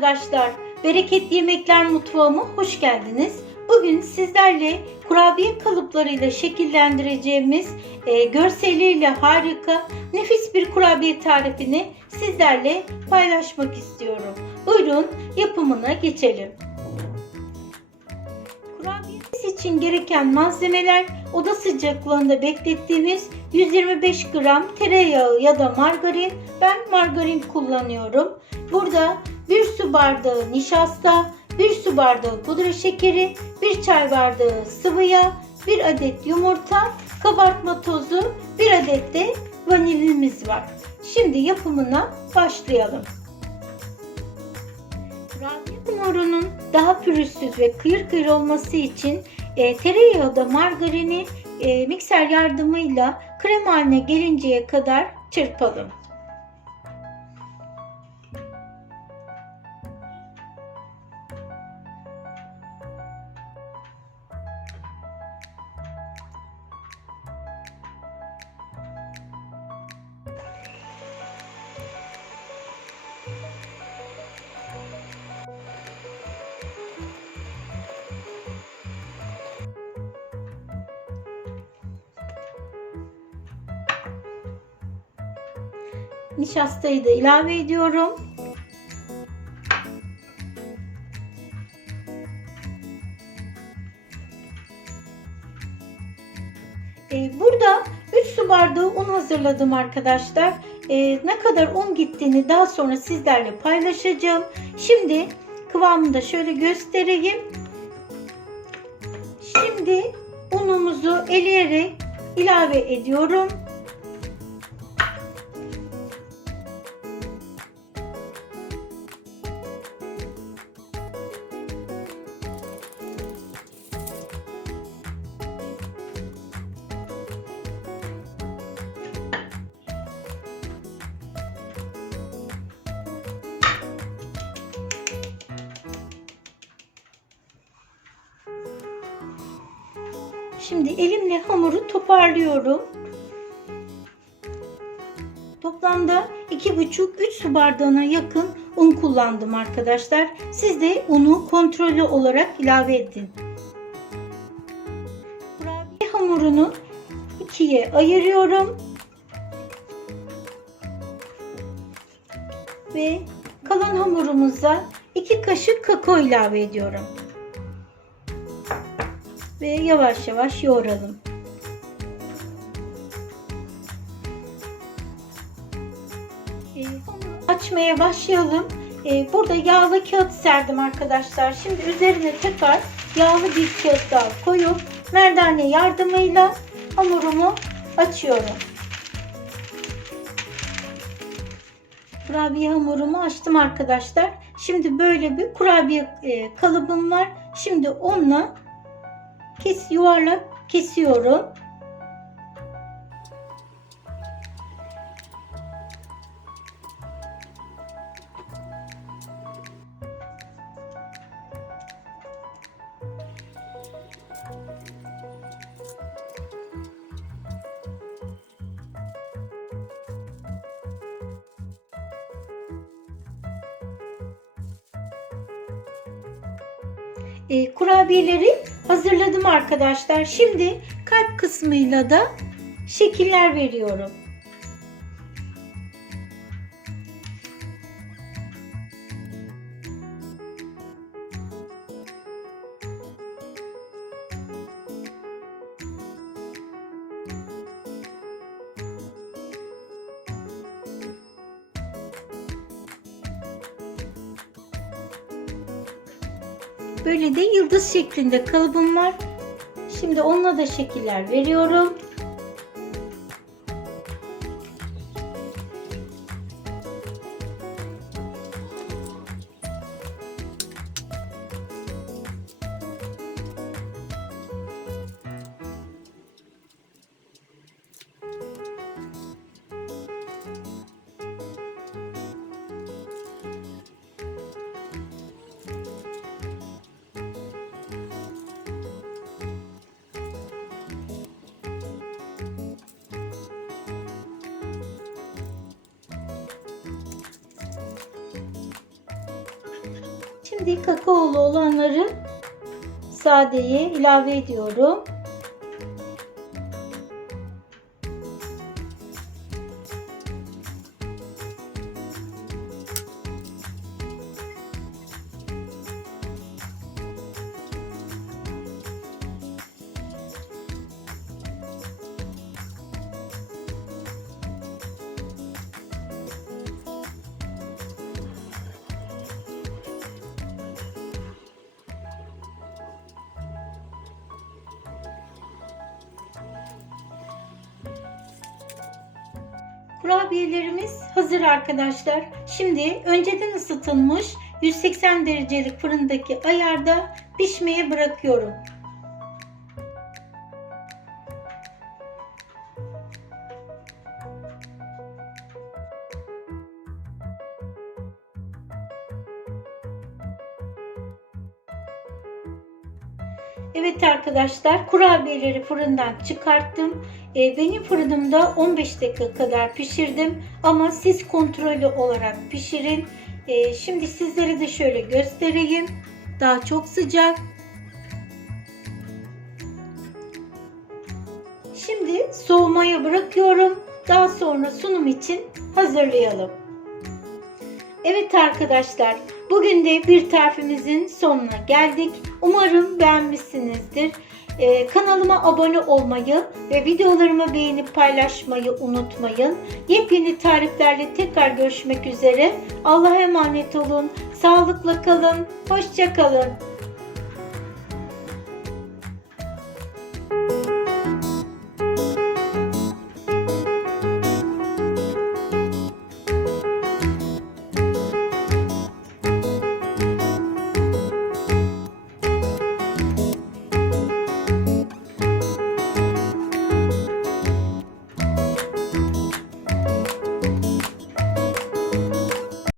arkadaşlar. Bereketli Yemekler Mutfağıma hoş geldiniz. Bugün sizlerle kurabiye kalıplarıyla şekillendireceğimiz e, görseliyle harika, nefis bir kurabiye tarifini sizlerle paylaşmak istiyorum. Buyurun yapımına geçelim. Kurabiyemiz için gereken malzemeler oda sıcaklığında beklettiğimiz 125 gram tereyağı ya da margarin. Ben margarin kullanıyorum. Burada 1 su bardağı nişasta, 1 su bardağı pudra şekeri, 1 çay bardağı sıvı yağ, 1 adet yumurta, kabartma tozu, 1 adet de vanilimiz var. Şimdi yapımına başlayalım. Kurabiye hamurunun daha pürüzsüz ve kıyır kıyır olması için e, tereyağı da margarini e, mikser yardımıyla krem haline gelinceye kadar çırpalım. Nişastayı da ilave ediyorum. Ee, burada 3 su bardağı un hazırladım arkadaşlar. Ee, ne kadar un gittiğini daha sonra sizlerle paylaşacağım. Şimdi kıvamını da şöyle göstereyim. Şimdi unumuzu eleyerek ilave ediyorum. Şimdi elimle hamuru toparlıyorum. Toplamda 2,5-3 su bardağına yakın un kullandım arkadaşlar. Siz de unu kontrollü olarak ilave edin. Kurabiye hamurunu ikiye ayırıyorum. Ve kalan hamurumuza 2 kaşık kakao ilave ediyorum ve yavaş yavaş yoğuralım. E, açmaya başlayalım. E, burada yağlı kağıt serdim arkadaşlar. Şimdi üzerine tekrar yağlı bir kağıt daha koyup merdane yardımıyla hamurumu açıyorum. Kurabiye hamurumu açtım arkadaşlar. Şimdi böyle bir kurabiye e, kalıbım var. Şimdi onunla kes yuvarlak kesiyorum. E, kurabiyeleri hazırladım arkadaşlar. Şimdi kalp kısmıyla da şekiller veriyorum. Böyle de yıldız şeklinde kalıbım var. Şimdi onunla da şekiller veriyorum. Şimdi kakaolu olanları sadeye ilave ediyorum. Kurabiyelerimiz hazır arkadaşlar. Şimdi önceden ısıtılmış 180 derecelik fırındaki ayarda pişmeye bırakıyorum. Evet arkadaşlar kurabiyeleri fırından çıkarttım. Ee, benim fırınımda 15 dakika kadar pişirdim ama siz kontrollü olarak pişirin. Ee, şimdi sizlere de şöyle göstereyim. Daha çok sıcak. Şimdi soğumaya bırakıyorum. Daha sonra sunum için hazırlayalım. Evet arkadaşlar, bugün de bir tarifimizin sonuna geldik. Umarım beğenmişsinizdir. Ee, kanalıma abone olmayı ve videolarımı beğenip paylaşmayı unutmayın. Yepyeni tariflerle tekrar görüşmek üzere. Allah'a emanet olun. Sağlıkla kalın. Hoşça kalın.